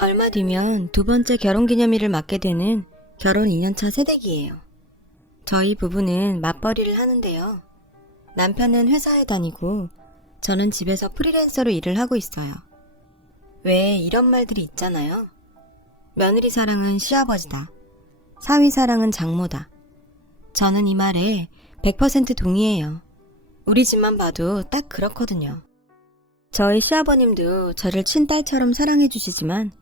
얼마 뒤면 두 번째 결혼기념일을 맞게 되는 결혼 2년차 새댁이에요. 저희 부부는 맞벌이를 하는데요. 남편은 회사에 다니고 저는 집에서 프리랜서로 일을 하고 있어요. 왜 이런 말들이 있잖아요. 며느리 사랑은 시아버지다. 사위 사랑은 장모다. 저는 이 말에 100% 동의해요. 우리 집만 봐도 딱 그렇거든요. 저희 시아버님도 저를 친딸처럼 사랑해 주시지만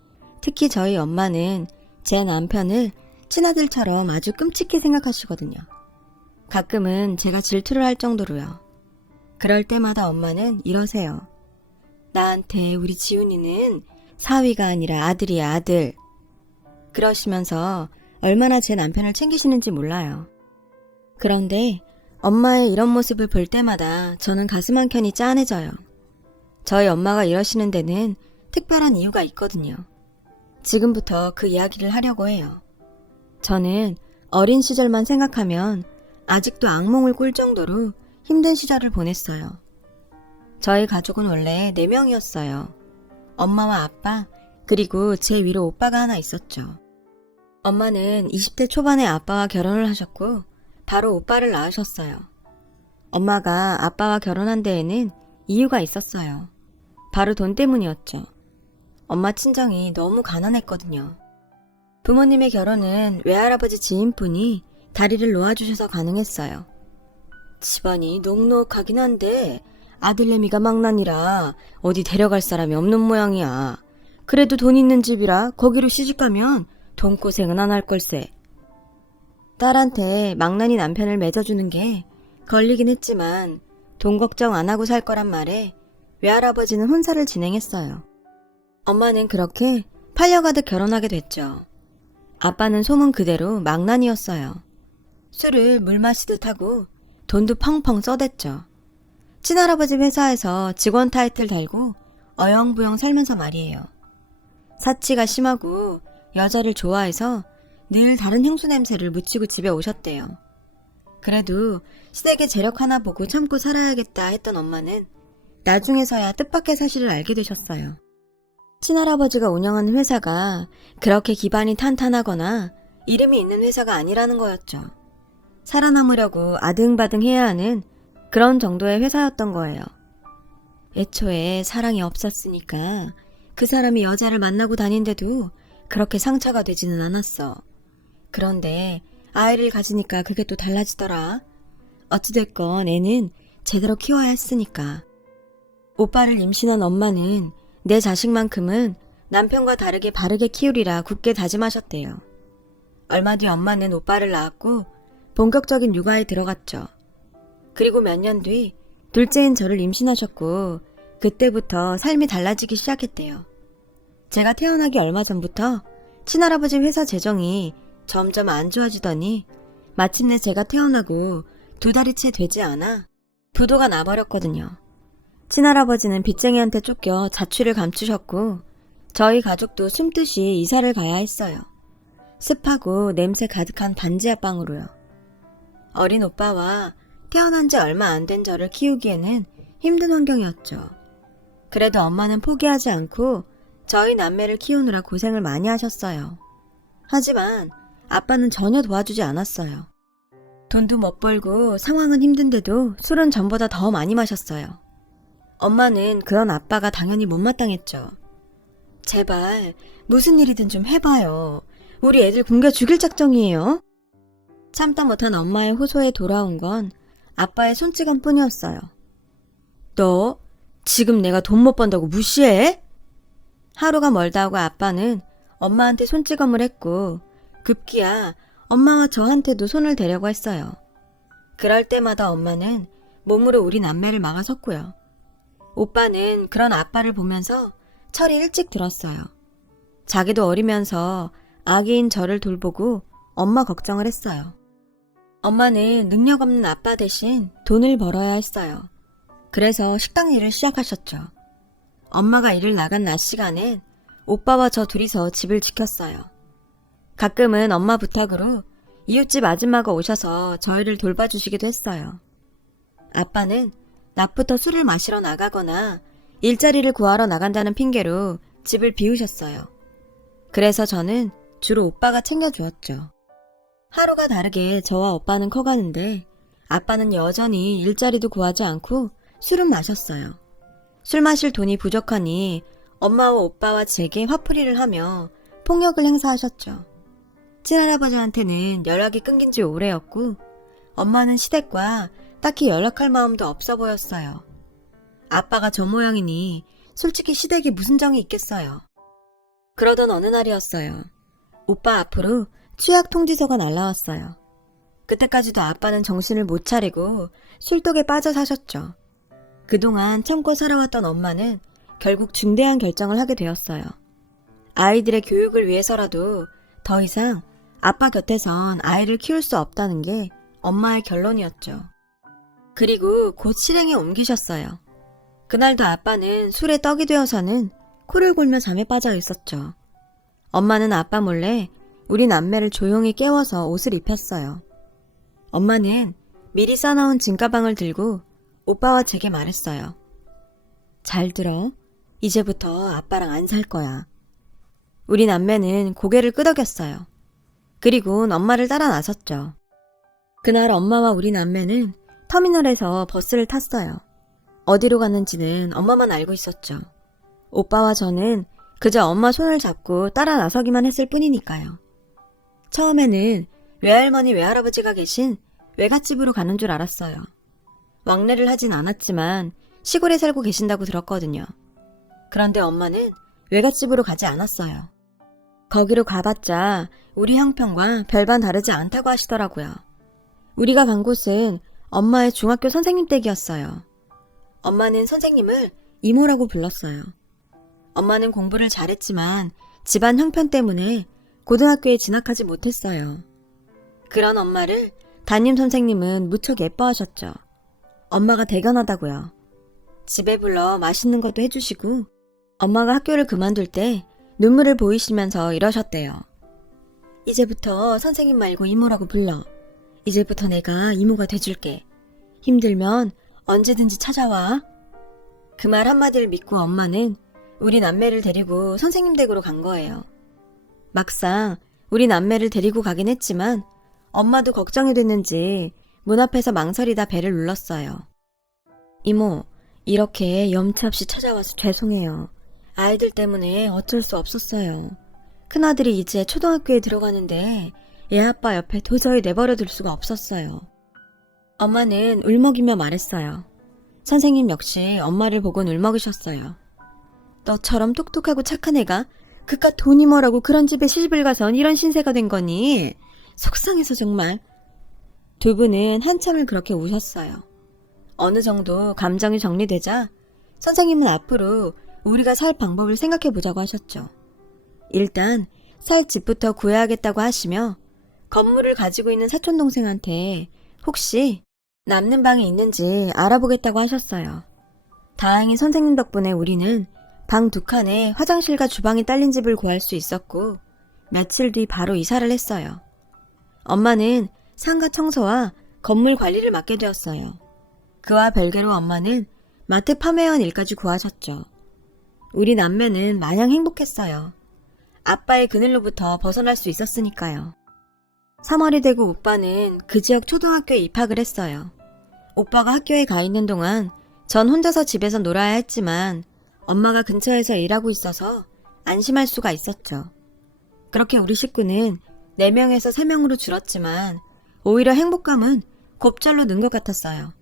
특히 저희 엄마는 제 남편을 친아들처럼 아주 끔찍히 생각하시거든요. 가끔은 제가 질투를 할 정도로요. 그럴 때마다 엄마는 이러세요. 나한테 우리 지훈이는 사위가 아니라 아들이야, 아들. 그러시면서 얼마나 제 남편을 챙기시는지 몰라요. 그런데 엄마의 이런 모습을 볼 때마다 저는 가슴 한켠이 짠해져요. 저희 엄마가 이러시는 데는 특별한 이유가 있거든요. 지금부터 그 이야기를 하려고 해요. 저는 어린 시절만 생각하면 아직도 악몽을 꿀 정도로 힘든 시절을 보냈어요. 저희 가족은 원래 4명이었어요. 엄마와 아빠, 그리고 제 위로 오빠가 하나 있었죠. 엄마는 20대 초반에 아빠와 결혼을 하셨고 바로 오빠를 낳으셨어요. 엄마가 아빠와 결혼한 데에는 이유가 있었어요. 바로 돈 때문이었죠. 엄마 친정이 너무 가난했거든요. 부모님의 결혼은 외할아버지 지인분이 다리를 놓아주셔서 가능했어요. 집안이 녹록하긴 한데 아들내미가 망나니라 어디 데려갈 사람이 없는 모양이야. 그래도 돈 있는 집이라 거기로 시집가면 돈고생은 안 할 걸세. 딸한테 망나니 남편을 맺어주는 게 걸리긴 했지만 돈 걱정 안 하고 살 거란 말에 외할아버지는 혼사를 진행했어요. 엄마는 그렇게 팔려가듯 결혼하게 됐죠. 아빠는 소문 그대로 망나니였어요. 술을 물 마시듯 하고 돈도 펑펑 써댔죠. 친할아버지 회사에서 직원 타이틀 달고 어영부영 살면서 말이에요. 사치가 심하고 여자를 좋아해서 늘 다른 향수 냄새를 묻히고 집에 오셨대요. 그래도 시댁의 재력 하나 보고 참고 살아야겠다 했던 엄마는 나중에서야 뜻밖의 사실을 알게 되셨어요. 친할아버지가 운영하는 회사가 그렇게 기반이 탄탄하거나 이름이 있는 회사가 아니라는 거였죠. 살아남으려고 아등바등 해야 하는 그런 정도의 회사였던 거예요. 애초에 사랑이 없었으니까 그 사람이 여자를 만나고 다닌데도 그렇게 상처가 되지는 않았어. 그런데 아이를 가지니까 그게 또 달라지더라. 어찌됐건 애는 제대로 키워야 했으니까. 오빠를 임신한 엄마는 내 자식만큼은 남편과 다르게 바르게 키우리라 굳게 다짐하셨대요. 얼마 뒤 엄마는 오빠를 낳았고 본격적인 육아에 들어갔죠. 그리고 몇 년 뒤 둘째인 저를 임신하셨고 그때부터 삶이 달라지기 시작했대요. 제가 태어나기 얼마 전부터 친할아버지 회사 재정이 점점 안 좋아지더니 마침내 제가 태어나고 2달이 채 되지 않아 부도가 나버렸거든요. 친할아버지는 빚쟁이한테 쫓겨 자취를 감추셨고 저희 가족도 숨듯이 이사를 가야 했어요. 습하고 냄새 가득한 반지하방으로요. 어린 오빠와 태어난 지 얼마 안 된 저를 키우기에는 힘든 환경이었죠. 그래도 엄마는 포기하지 않고 저희 남매를 키우느라 고생을 많이 하셨어요. 하지만 아빠는 전혀 도와주지 않았어요. 돈도 못 벌고 상황은 힘든데도 술은 전보다 더 많이 마셨어요. 엄마는 그런 아빠가 당연히 못마땅했죠. 제발 무슨 일이든 좀 해봐요. 우리 애들 굶겨 죽일 작정이에요. 참다 못한 엄마의 호소에 돌아온 건 아빠의 손찌검 뿐이었어요. 너 지금 내가 돈 못 번다고 무시해? 하루가 멀다 하고 아빠는 엄마한테 손찌검을 했고 급기야 엄마와 저한테도 손을 대려고 했어요. 그럴 때마다 엄마는 몸으로 우리 남매를 막아섰고요. 오빠는 그런 아빠를 보면서 철이 일찍 들었어요. 자기도 어리면서 아기인 저를 돌보고 엄마 걱정을 했어요. 엄마는 능력 없는 아빠 대신 돈을 벌어야 했어요. 그래서 식당 일을 시작하셨죠. 엄마가 일을 나간 낮 시간엔 오빠와 저 둘이서 집을 지켰어요. 가끔은 엄마 부탁으로 이웃집 아줌마가 오셔서 저희를 돌봐주시기도 했어요. 아빠는 낮부터 술을 마시러 나가거나 일자리를 구하러 나간다는 핑계로 집을 비우셨어요. 그래서 저는 주로 오빠가 챙겨주었죠. 하루가 다르게 저와 오빠는 커가는데 아빠는 여전히 일자리도 구하지 않고 술은 마셨어요. 술 마실 돈이 부족하니 엄마와 오빠와 제게 화풀이를 하며 폭력을 행사하셨죠. 친할아버지한테는 연락이 끊긴 지 오래였고 엄마는 시댁과 딱히 연락할 마음도 없어 보였어요. 아빠가 저 모양이니 솔직히 시댁에 무슨 정이 있겠어요. 그러던 어느 날이었어요. 오빠 앞으로 취약 통지서가 날라왔어요. 그때까지도 아빠는 정신을 못 차리고 술독에 빠져 사셨죠. 그동안 참고 살아왔던 엄마는 결국 중대한 결정을 하게 되었어요. 아이들의 교육을 위해서라도 더 이상 아빠 곁에선 아이를 키울 수 없다는 게 엄마의 결론이었죠. 그리고 곧 실행에 옮기셨어요. 그날도 아빠는 술에 떡이 되어서는 코를 골며 잠에 빠져 있었죠. 엄마는 아빠 몰래 우리 남매를 조용히 깨워서 옷을 입혔어요. 엄마는 미리 싸놓은 짐가방을 들고 오빠와 제게 말했어요. 잘 들어. 이제부터 아빠랑 안 살 거야. 우리 남매는 고개를 끄덕였어요. 그리고는 엄마를 따라 나섰죠. 그날 엄마와 우리 남매는 터미널에서 버스를 탔어요. 어디로 가는지는 엄마만 알고 있었죠. 오빠와 저는 그저 엄마 손을 잡고 따라 나서기만 했을 뿐이니까요. 처음에는 외할머니 외할아버지가 계신 외갓집으로 가는 줄 알았어요. 왕래를 하진 않았지만 시골에 살고 계신다고 들었거든요. 그런데 엄마는 외갓집으로 가지 않았어요. 거기로 가봤자 우리 형편과 별반 다르지 않다고 하시더라고요. 우리가 간 곳은 엄마의 중학교 선생님 댁이었어요. 엄마는 선생님을 이모라고 불렀어요. 엄마는 공부를 잘했지만 집안 형편 때문에 고등학교에 진학하지 못했어요. 그런 엄마를 담임 선생님은 무척 예뻐하셨죠. 엄마가 대견하다고요. 집에 불러 맛있는 것도 해주시고 엄마가 학교를 그만둘 때 눈물을 보이시면서 이러셨대요. 이제부터 선생님 말고 이모라고 불러. 이제부터 내가 이모가 돼줄게. 힘들면 언제든지 찾아와. 그 말 한마디를 믿고 엄마는 우리 남매를 데리고 선생님 댁으로 간 거예요. 막상 우리 남매를 데리고 가긴 했지만 엄마도 걱정이 됐는지 문 앞에서 망설이다 배를 눌렀어요. 이모, 이렇게 염치 없이 찾아와서 죄송해요. 아이들 때문에 어쩔 수 없었어요. 큰아들이 이제 초등학교에 들어가는데 애 아빠 옆에 도저히 내버려 둘 수가 없었어요. 엄마는 울먹이며 말했어요. 선생님 역시 엄마를 보곤 울먹이셨어요. 너처럼 똑똑하고 착한 애가 그깟 돈이 뭐라고 그런 집에 시집을 가선 이런 신세가 된 거니? 속상해서 정말. 두 분은 한참을 그렇게 우셨어요. 어느 정도 감정이 정리되자 선생님은 앞으로 우리가 살 방법을 생각해보자고 하셨죠. 일단 살 집부터 구해야겠다고 하시며 건물을 가지고 있는 사촌동생한테 혹시 남는 방이 있는지 알아보겠다고 하셨어요. 다행히 선생님 덕분에 우리는 방 2칸에 화장실과 주방이 딸린 집을 구할 수 있었고 며칠 뒤 바로 이사를 했어요. 엄마는 상가 청소와 건물 관리를 맡게 되었어요. 그와 별개로 엄마는 마트 판매원 일까지 구하셨죠. 우리 남매는 마냥 행복했어요. 아빠의 그늘로부터 벗어날 수 있었으니까요. 3월이 되고 오빠는 그 지역 초등학교에 입학을 했어요. 오빠가 학교에 가 있는 동안 전 혼자서 집에서 놀아야 했지만 엄마가 근처에서 일하고 있어서 안심할 수가 있었죠. 그렇게 우리 식구는 4명에서 3명으로 줄었지만 오히려 행복감은 곱절로 는 것 같았어요.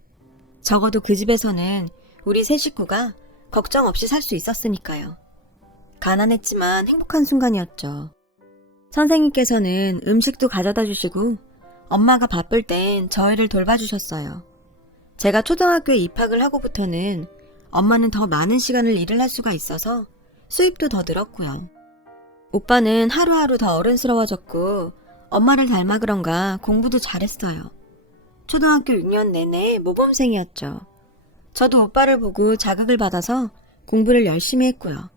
적어도 그 집에서는 우리 3 식구가 걱정 없이 살 수 있었으니까요. 가난했지만 행복한 순간이었죠. 선생님께서는 음식도 가져다 주시고 엄마가 바쁠 땐 저희를 돌봐주셨어요. 제가 초등학교에 입학을 하고부터는 엄마는 더 많은 시간을 일을 할 수가 있어서 수입도 더 늘었고요. 오빠는 하루하루 더 어른스러워졌고 엄마를 닮아 그런가 공부도 잘했어요. 초등학교 6년 내내 모범생이었죠. 저도 오빠를 보고 자극을 받아서 공부를 열심히 했고요.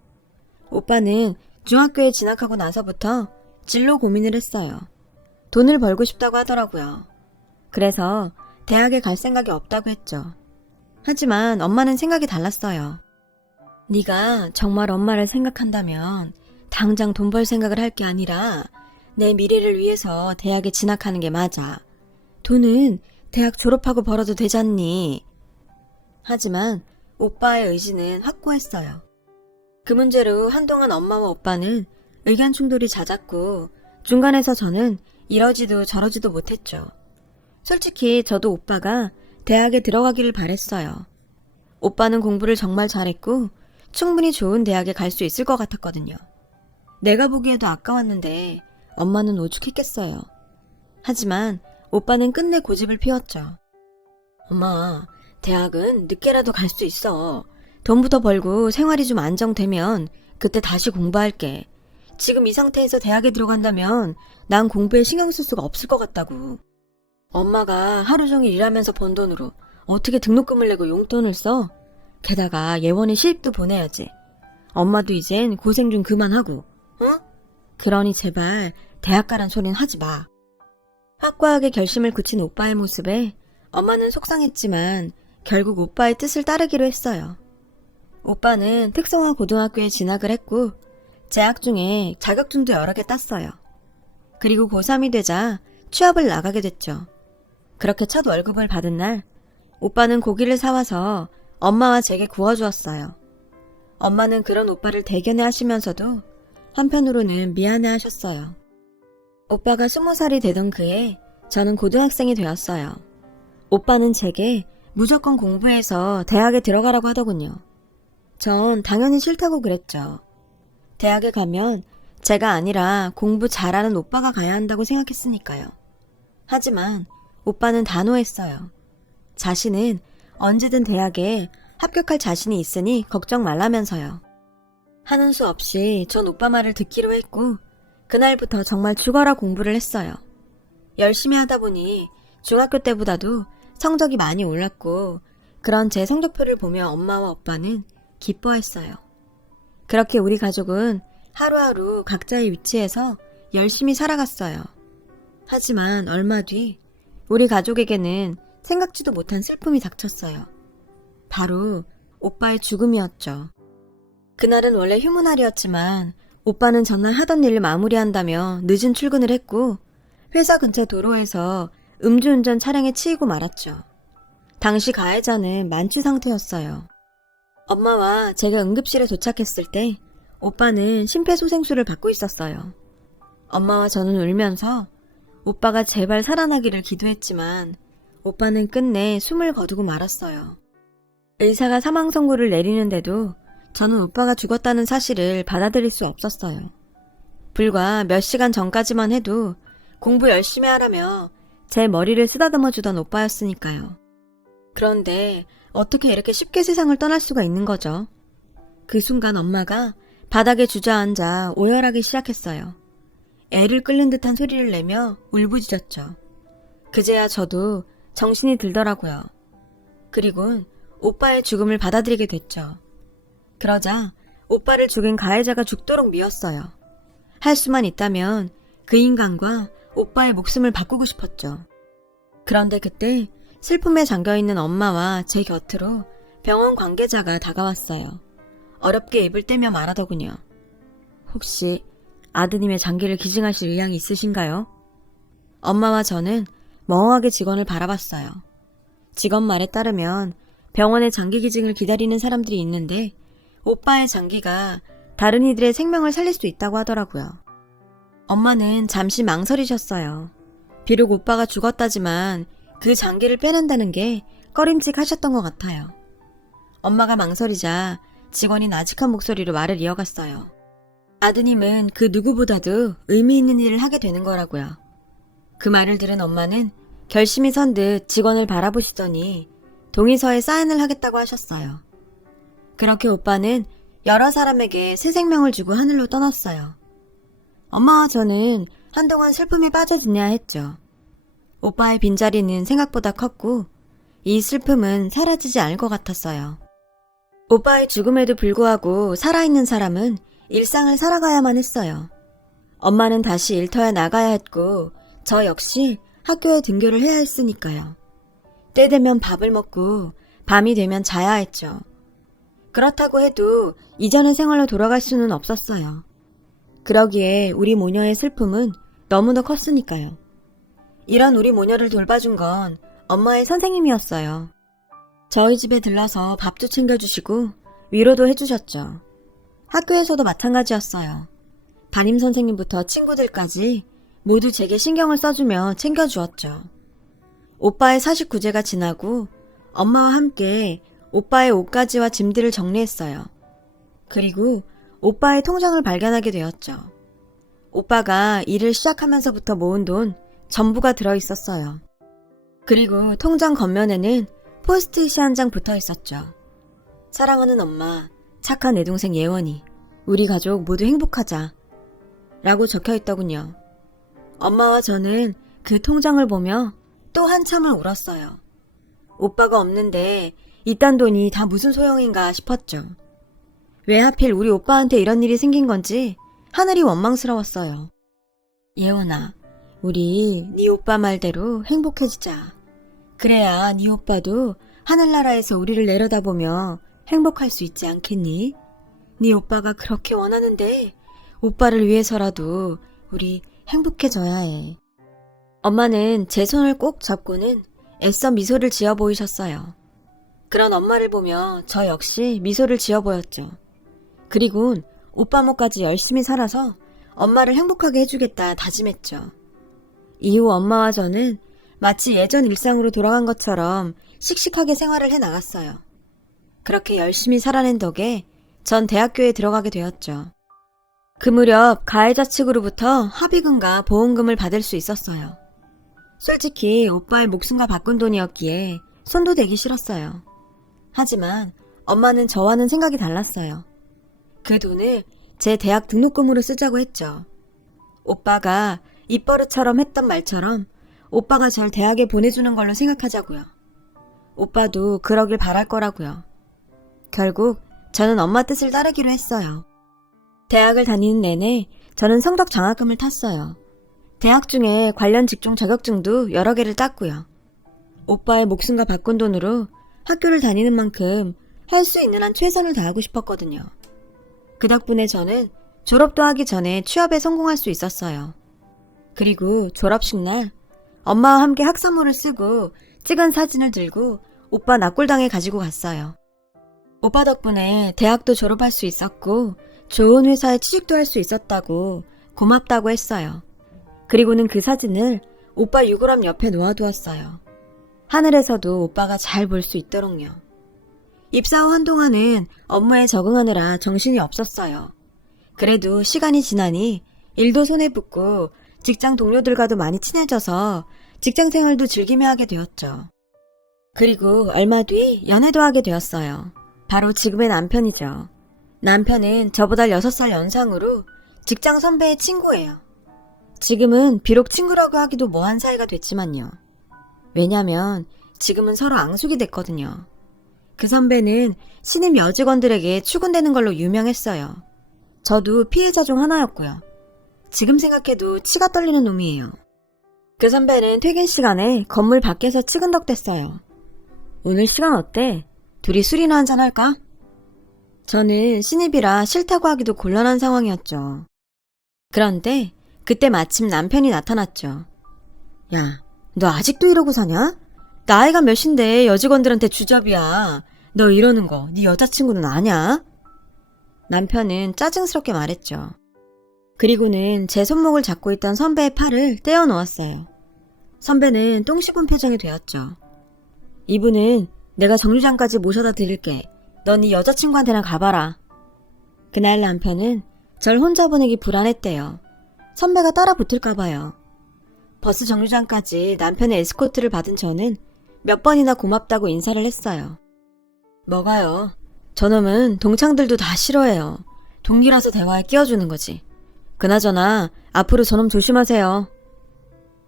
오빠는 중학교에 진학하고 나서부터 진로 고민을 했어요. 돈을 벌고 싶다고 하더라고요. 그래서 대학에 갈 생각이 없다고 했죠. 하지만 엄마는 생각이 달랐어요. 네가 정말 엄마를 생각한다면 당장 돈 벌 생각을 할 게 아니라 내 미래를 위해서 대학에 진학하는 게 맞아. 돈은 대학 졸업하고 벌어도 되잖니. 하지만 오빠의 의지는 확고했어요. 그 문제로 한동안 엄마와 오빠는 의견 충돌이 잦았고 중간에서 저는 이러지도 저러지도 못했죠. 솔직히 저도 오빠가 대학에 들어가기를 바랬어요. 오빠는 공부를 정말 잘했고 충분히 좋은 대학에 갈 수 있을 것 같았거든요. 내가 보기에도 아까웠는데 엄마는 오죽했겠어요. 하지만 오빠는 끝내 고집을 피웠죠. 엄마, 대학은 늦게라도 갈 수 있어. 돈부터 벌고 생활이 좀 안정되면 그때 다시 공부할게. 지금 이 상태에서 대학에 들어간다면 난 공부에 신경 쓸 수가 없을 것 같다고. 엄마가 하루 종일 일하면서 번 돈으로 어떻게 등록금을 내고 용돈을 써? 게다가 예원이 시집도 보내야지. 엄마도 이젠 고생 좀 그만하고, 응? 그러니 제발 대학 가란 소리는 하지 마. 확고하게 결심을 굳힌 오빠의 모습에 엄마는 속상했지만 결국 오빠의 뜻을 따르기로 했어요. 오빠는 특성화 고등학교에 진학을 했고 재학 중에 자격증도 여러 개 땄어요. 그리고 고3이 되자 취업을 나가게 됐죠. 그렇게 첫 월급을 받은 날 오빠는 고기를 사와서 엄마와 제게 구워주었어요. 엄마는 그런 오빠를 대견해 하시면서도 한편으로는 미안해 하셨어요. 오빠가 20살이 되던 그해 저는 고등학생이 되었어요. 오빠는 제게 무조건 공부해서 대학에 들어가라고 하더군요. 전 당연히 싫다고 그랬죠. 대학에 가면 제가 아니라 공부 잘하는 오빠가 가야 한다고 생각했으니까요. 하지만 오빠는 단호했어요. 자신은 언제든 대학에 합격할 자신이 있으니 걱정 말라면서요. 하는 수 없이 전 오빠 말을 듣기로 했고 그날부터 정말 죽어라 공부를 했어요. 열심히 하다 보니 중학교 때보다도 성적이 많이 올랐고 그런 제 성적표를 보며 엄마와 오빠는 기뻐했어요. 그렇게 우리 가족은 하루하루 각자의 위치에서 열심히 살아갔어요. 하지만 얼마 뒤 우리 가족에게는 생각지도 못한 슬픔이 닥쳤어요. 바로 오빠의 죽음이었죠. 그날은 원래 휴무날이었지만 오빠는 전날 하던 일을 마무리한다며 늦은 출근을 했고 회사 근처 도로에서 음주운전 차량에 치이고 말았죠. 당시 가해자는 만취 상태였어요. 엄마와 제가 응급실에 도착했을 때 오빠는 심폐소생술을 받고 있었어요. 엄마와 저는 울면서 오빠가 제발 살아나기를 기도했지만 오빠는 끝내 숨을 거두고 말았어요. 의사가 사망 선고를 내리는데도 저는 오빠가 죽었다는 사실을 받아들일 수 없었어요. 불과 몇 시간 전까지만 해도 공부 열심히 하라며 제 머리를 쓰다듬어 주던 오빠였으니까요. 그런데 어떻게 이렇게 쉽게 세상을 떠날 수가 있는 거죠? 그 순간 엄마가 바닥에 주저앉아 오열하기 시작했어요. 애를 끓는 듯한 소리를 내며 울부짖었죠. 그제야 저도 정신이 들더라고요. 그리곤 오빠의 죽음을 받아들이게 됐죠. 그러자 오빠를 죽인 가해자가 죽도록 미웠어요. 할 수만 있다면 그 인간과 오빠의 목숨을 바꾸고 싶었죠. 그런데 그때 슬픔에 잠겨있는 엄마와 제 곁으로 병원 관계자가 다가왔어요. 어렵게 입을 떼며 말하더군요. 혹시 아드님의 장기를 기증하실 의향이 있으신가요? 엄마와 저는 멍하게 직원을 바라봤어요. 직원 말에 따르면 병원에 장기 기증을 기다리는 사람들이 있는데 오빠의 장기가 다른 이들의 생명을 살릴 수 있다고 하더라고요. 엄마는 잠시 망설이셨어요. 비록 오빠가 죽었다지만 그 장기를 빼낸다는 게 꺼림칙하셨던 것 같아요. 엄마가 망설이자 직원이 나직한 목소리로 말을 이어갔어요. 아드님은 그 누구보다도 의미 있는 일을 하게 되는 거라고요. 그 말을 들은 엄마는 결심이 선 듯 직원을 바라보시더니 동의서에 사인을 하겠다고 하셨어요. 그렇게 오빠는 여러 사람에게 새 생명을 주고 하늘로 떠났어요. 엄마와 저는 한동안 슬픔에 빠져드냐 했죠. 오빠의 빈자리는 생각보다 컸고 이 슬픔은 사라지지 않을 것 같았어요. 오빠의 죽음에도 불구하고 살아있는 사람은 일상을 살아가야만 했어요. 엄마는 다시 일터에 나가야 했고 저 역시 학교에 등교를 해야 했으니까요. 때 되면 밥을 먹고 밤이 되면 자야 했죠. 그렇다고 해도 이전의 생활로 돌아갈 수는 없었어요. 그러기에 우리 모녀의 슬픔은 너무나 컸으니까요. 이런 우리 모녀를 돌봐준 건 엄마의 선생님이었어요. 저희 집에 들러서 밥도 챙겨주시고 위로도 해주셨죠. 학교에서도 마찬가지였어요. 담임선생님부터 친구들까지 모두 제게 신경을 써주며 챙겨주었죠. 오빠의 49제가 지나고 엄마와 함께 오빠의 옷가지와 짐들을 정리했어요. 그리고 오빠의 통장을 발견하게 되었죠. 오빠가 일을 시작하면서부터 모은 돈 전부가 들어있었어요. 그리고 통장 겉면에는 포스트잇이 한 장 붙어 있었죠. 사랑하는 엄마, 착한 내 동생 예원이, 우리 가족 모두 행복하자 라고 적혀 있더군요. 엄마와 저는 그 통장을 보며 또 한참을 울었어요. 오빠가 없는데 이딴 돈이 다 무슨 소용인가 싶었죠. 왜 하필 우리 오빠한테 이런 일이 생긴 건지 하늘이 원망스러웠어요. 예원아, 우리 네 오빠 말대로 행복해지자. 그래야 네 오빠도 하늘나라에서 우리를 내려다보며 행복할 수 있지 않겠니? 네 오빠가 그렇게 원하는데 오빠를 위해서라도 우리 행복해져야 해. 엄마는 제 손을 꼭 잡고는 애써 미소를 지어 보이셨어요. 그런 엄마를 보며 저 역시 미소를 지어 보였죠. 그리곤 오빠 몫까지 열심히 살아서 엄마를 행복하게 해주겠다 다짐했죠. 이후 엄마와 저는 마치 예전 일상으로 돌아간 것처럼 씩씩하게 생활을 해나갔어요. 그렇게 열심히 살아낸 덕에 전 대학교에 들어가게 되었죠. 그 무렵 가해자 측으로부터 합의금과 보험금을 받을 수 있었어요. 솔직히 오빠의 목숨과 바꾼 돈이었기에 손도 대기 싫었어요. 하지만 엄마는 저와는 생각이 달랐어요. 그 돈을 제 대학 등록금으로 쓰자고 했죠. 오빠가 입버릇처럼 했던 말처럼 오빠가 절 대학에 보내주는 걸로 생각하자고요. 오빠도 그러길 바랄 거라고요. 결국 저는 엄마 뜻을 따르기로 했어요. 대학을 다니는 내내 저는 성적 장학금을 탔어요. 대학 중에 관련 직종 자격증도 여러 개를 땄고요. 오빠의 목숨과 바꾼 돈으로 학교를 다니는 만큼 할 수 있는 한 최선을 다하고 싶었거든요. 그 덕분에 저는 졸업도 하기 전에 취업에 성공할 수 있었어요. 그리고 졸업식 날 엄마와 함께 학사모를 쓰고 찍은 사진을 들고 오빠 납골당에 가지고 갔어요. 오빠 덕분에 대학도 졸업할 수 있었고 좋은 회사에 취직도 할 수 있었다고 고맙다고 했어요. 그리고는 그 사진을 오빠 유골함 옆에 놓아두었어요. 하늘에서도 오빠가 잘 볼 수 있도록요. 입사 후 한동안은 업무에 적응하느라 정신이 없었어요. 그래도 시간이 지나니 일도 손에 붙고 직장 동료들과도 많이 친해져서 직장 생활도 즐기며 하게 되었죠. 그리고 얼마 뒤 연애도 하게 되었어요. 바로 지금의 남편이죠. 남편은 저보다 6살 연상으로 직장 선배의 친구예요. 지금은 비록 친구라고 하기도 뭐한 사이가 됐지만요. 왜냐면 지금은 서로 앙숙이 됐거든요. 그 선배는 신입 여직원들에게 추근되는 걸로 유명했어요. 저도 피해자 중 하나였고요. 지금 생각해도 치가 떨리는 놈이에요. 그 선배는 퇴근 시간에 건물 밖에서 치근덕댔어요. 오늘 시간 어때? 둘이 술이나 한잔 할까? 저는 신입이라 싫다고 하기도 곤란한 상황이었죠. 그런데 그때 마침 남편이 나타났죠. 야, 너 아직도 이러고 사냐? 나이가 몇인데 여직원들한테 주접이야. 너 이러는 거 네 여자친구는 아냐? 남편은 짜증스럽게 말했죠. 그리고는 제 손목을 잡고 있던 선배의 팔을 떼어 놓았어요. 선배는 똥 씹은 표정이 되었죠. 이분은 내가 정류장까지 모셔다 드릴게. 넌 네 여자친구한테나 가봐라. 그날 남편은 절 혼자 보내기 불안했대요. 선배가 따라 붙을까봐요. 버스 정류장까지 남편의 에스코트를 받은 저는 몇 번이나 고맙다고 인사를 했어요. 뭐가요? 저놈은 동창들도 다 싫어해요. 동기라서 대화에 끼워주는 거지. 그나저나 앞으로 저놈 조심하세요.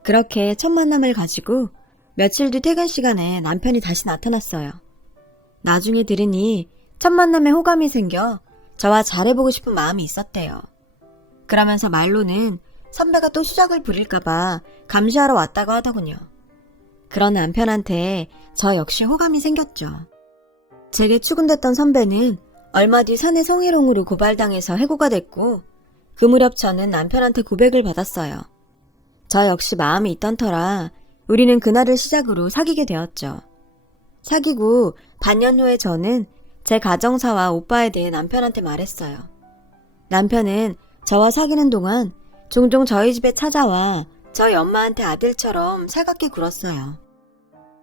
그렇게 첫 만남을 가지고 며칠 뒤 퇴근 시간에 남편이 다시 나타났어요. 나중에 들으니 첫 만남에 호감이 생겨 저와 잘해보고 싶은 마음이 있었대요. 그러면서 말로는 선배가 또 수작을 부릴까봐 감시하러 왔다고 하더군요. 그런 남편한테 저 역시 호감이 생겼죠. 제게 추근댔던 선배는 얼마 뒤 사내 성희롱으로 고발당해서 해고가 됐고 그 무렵 저는 남편한테 고백을 받았어요. 저 역시 마음이 있던 터라 우리는 그날을 시작으로 사귀게 되었죠. 사귀고 반년 후에 저는 제 가정사와 오빠에 대해 남편한테 말했어요. 남편은 저와 사귀는 동안 종종 저희 집에 찾아와 저희 엄마한테 아들처럼 살갑게 굴었어요.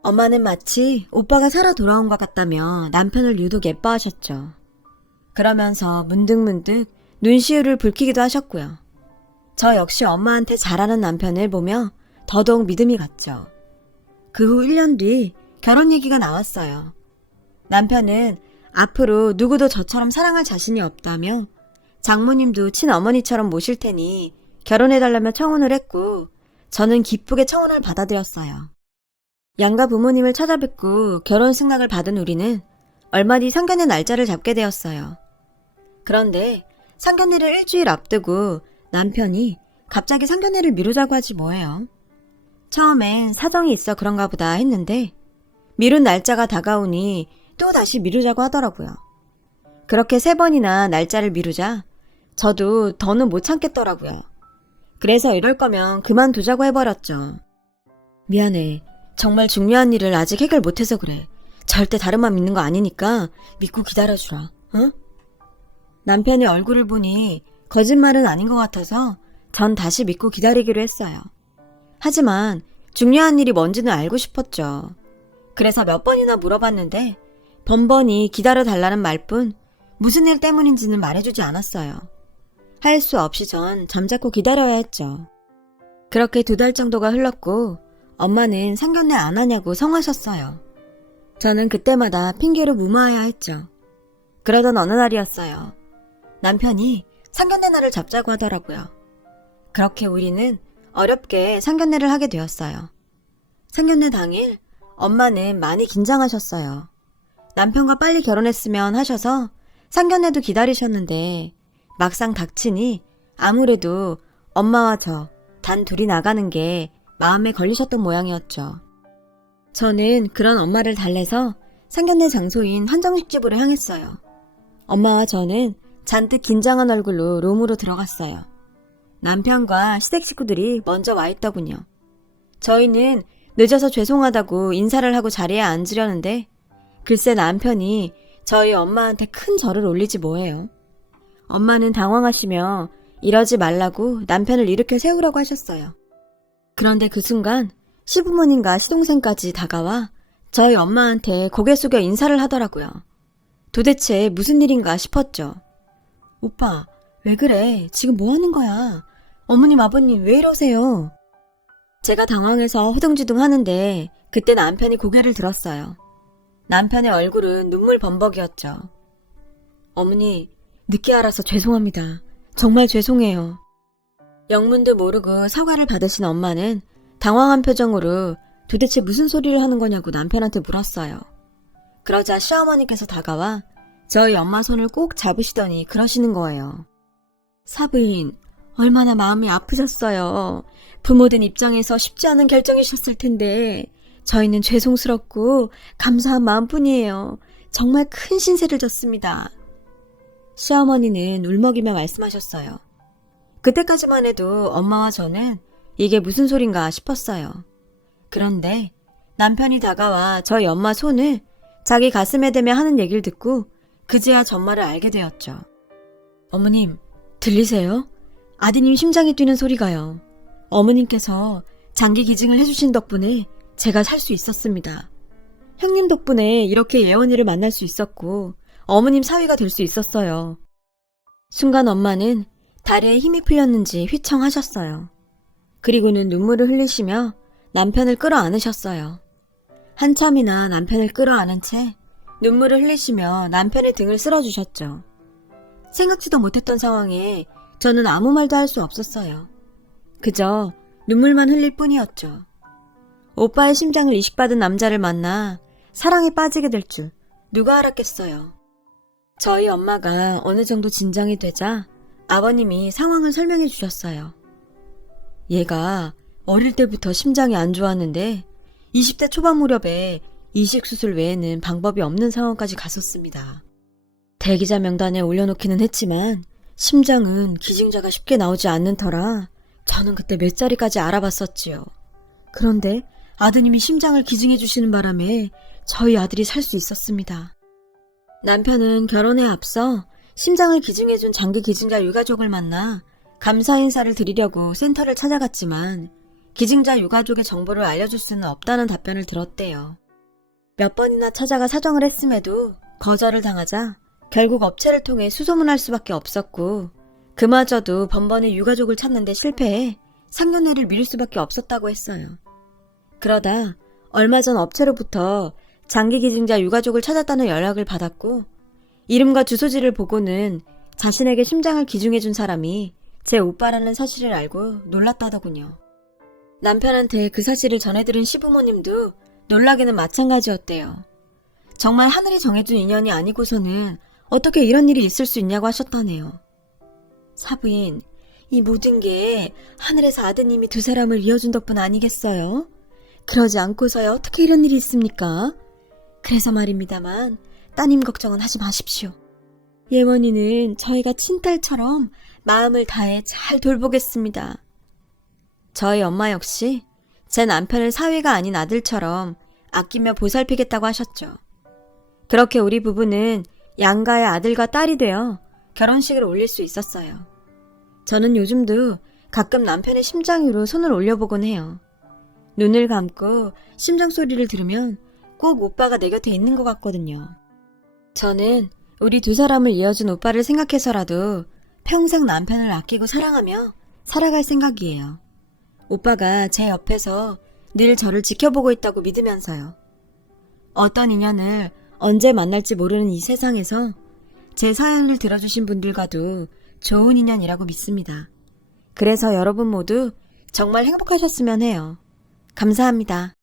엄마는 마치 오빠가 살아 돌아온 것 같다며 남편을 유독 예뻐하셨죠. 그러면서 문득문득 눈시울을 붉히기도 하셨고요. 저 역시 엄마한테 잘하는 남편을 보며 더더욱 믿음이 갔죠. 그 후 1년 뒤 결혼 얘기가 나왔어요. 남편은 앞으로 누구도 저처럼 사랑할 자신이 없다며 장모님도 친어머니처럼 모실 테니 결혼해달라며 청혼을 했고 저는 기쁘게 청혼을 받아들였어요. 양가 부모님을 찾아뵙고 결혼 승낙을 받은 우리는 얼마 뒤 상견례 날짜를 잡게 되었어요. 그런데 상견례를 일주일 앞두고 남편이 갑자기 상견례를 미루자고 하지 뭐예요. 처음엔 사정이 있어 그런가 보다 했는데 미룬 날짜가 다가오니 또 다시 미루자고 하더라고요. 그렇게 3번이나 날짜를 미루자 저도 더는 못 참겠더라고요. 그래서 이럴 거면 그만두자고 해버렸죠. 미안해. 정말 중요한 일을 아직 해결 못해서 그래. 절대 다른 맘 믿는 거 아니니까 믿고 기다려주라. 응? 남편의 얼굴을 보니 거짓말은 아닌 것 같아서 전 다시 믿고 기다리기로 했어요. 하지만 중요한 일이 뭔지는 알고 싶었죠. 그래서 몇 번이나 물어봤는데 번번이 기다려달라는 말뿐 무슨 일 때문인지는 말해주지 않았어요. 할 수 없이 전 잠자코 기다려야 했죠. 그렇게 2달 정도가 흘렀고 엄마는 상견례 안 하냐고 성하셨어요. 저는 그때마다 핑계로 무마해야 했죠. 그러던 어느 날이었어요. 남편이 상견례 날을 잡자고 하더라고요. 그렇게 우리는 어렵게 상견례를 하게 되었어요. 상견례 당일 엄마는 많이 긴장하셨어요. 남편과 빨리 결혼했으면 하셔서 상견례도 기다리셨는데 막상 닥치니 아무래도 엄마와 저 단 둘이 나가는 게 마음에 걸리셨던 모양이었죠. 저는 그런 엄마를 달래서 상견례 장소인 환정식 집으로 향했어요. 엄마와 저는 잔뜩 긴장한 얼굴로 룸으로 들어갔어요. 남편과 시댁 식구들이 먼저 와 있더군요. 저희는 늦어서 죄송하다고 인사를 하고 자리에 앉으려는데 글쎄 남편이 저희 엄마한테 큰 절을 올리지 뭐예요. 엄마는 당황하시며 이러지 말라고 남편을 일으켜 세우라고 하셨어요. 그런데 그 순간 시부모님과 시동생까지 다가와 저희 엄마한테 고개 숙여 인사를 하더라고요. 도대체 무슨 일인가 싶었죠. 오빠, 왜 그래? 지금 뭐 하는 거야? 어머님, 아버님 왜 이러세요? 제가 당황해서 허둥지둥 하는데 그때 남편이 고개를 들었어요. 남편의 얼굴은 눈물 범벅이었죠. 어머니, 늦게 알아서 죄송합니다. 정말 죄송해요. 영문도 모르고 사과를 받으신 엄마는 당황한 표정으로 도대체 무슨 소리를 하는 거냐고 남편한테 물었어요. 그러자 시어머니께서 다가와 저희 엄마 손을 꼭 잡으시더니 그러시는 거예요. 사부인, 얼마나 마음이 아프셨어요. 부모된 입장에서 쉽지 않은 결정이셨을 텐데 저희는 죄송스럽고 감사한 마음뿐이에요. 정말 큰 신세를 졌습니다. 시어머니는 울먹이며 말씀하셨어요. 그때까지만 해도 엄마와 저는 이게 무슨 소린가 싶었어요. 그런데 남편이 다가와 저희 엄마 손을 자기 가슴에 대며 하는 얘기를 듣고 그제야 전말을 알게 되었죠. 어머님, 들리세요? 아드님 심장이 뛰는 소리가요. 어머님께서 장기 기증을 해주신 덕분에 제가 살 수 있었습니다. 형님 덕분에 이렇게 예원이를 만날 수 있었고 어머님 사위가 될 수 있었어요. 순간 엄마는 다리에 힘이 풀렸는지 휘청하셨어요. 그리고는 눈물을 흘리시며 남편을 끌어안으셨어요. 한참이나 남편을 끌어안은 채 눈물을 흘리시며 남편의 등을 쓸어주셨죠. 생각지도 못했던 상황에 저는 아무 말도 할 수 없었어요. 그저 눈물만 흘릴 뿐이었죠. 오빠의 심장을 이식받은 남자를 만나 사랑에 빠지게 될 줄 누가 알았겠어요. 저희 엄마가 어느 정도 진정이 되자 아버님이 상황을 설명해 주셨어요. 얘가 어릴 때부터 심장이 안 좋았는데 20대 초반 무렵에 이식수술 외에는 방법이 없는 상황까지 갔었습니다. 대기자 명단에 올려놓기는 했지만 심장은 기증자가 쉽게 나오지 않는 터라 저는 그때 몇 자리까지 알아봤었지요. 그런데 아드님이 심장을 기증해 주시는 바람에 저희 아들이 살 수 있었습니다. 남편은 결혼에 앞서 심장을 기증해준 장기 기증자 유가족을 만나 감사 인사를 드리려고 센터를 찾아갔지만 기증자 유가족의 정보를 알려줄 수는 없다는 답변을 들었대요. 몇 번이나 찾아가 사정을 했음에도 거절을 당하자 결국 업체를 통해 수소문할 수밖에 없었고 그마저도 번번이 유가족을 찾는데 실패해 상견례를 미룰 수밖에 없었다고 했어요. 그러다 얼마 전 업체로부터 장기 기증자 유가족을 찾았다는 연락을 받았고 이름과 주소지를 보고는 자신에게 심장을 기증해준 사람이 제 오빠라는 사실을 알고 놀랐다더군요. 남편한테 그 사실을 전해들은 시부모님도 놀라기는 마찬가지였대요. 정말 하늘이 정해준 인연이 아니고서는 어떻게 이런 일이 있을 수 있냐고 하셨다네요. 사부인, 이 모든 게 하늘에서 아드님이 두 사람을 이어준 덕분 아니겠어요? 그러지 않고서야 어떻게 이런 일이 있습니까? 그래서 말입니다만 따님 걱정은 하지 마십시오. 예원이는 저희가 친딸처럼 마음을 다해 잘 돌보겠습니다. 저희 엄마 역시 제 남편을 사위가 아닌 아들처럼 아끼며 보살피겠다고 하셨죠. 그렇게 우리 부부는 양가의 아들과 딸이 되어 결혼식을 올릴 수 있었어요. 저는 요즘도 가끔 남편의 심장 위로 손을 올려보곤 해요. 눈을 감고 심장 소리를 들으면 꼭 오빠가 내 곁에 있는 것 같거든요. 저는 우리 두 사람을 이어준 오빠를 생각해서라도 평생 남편을 아끼고 사랑하며 살아갈 생각이에요. 오빠가 제 옆에서 늘 저를 지켜보고 있다고 믿으면서요. 어떤 인연을 언제 만날지 모르는 이 세상에서 제 사연을 들어주신 분들과도 좋은 인연이라고 믿습니다. 그래서 여러분 모두 정말 행복하셨으면 해요. 감사합니다.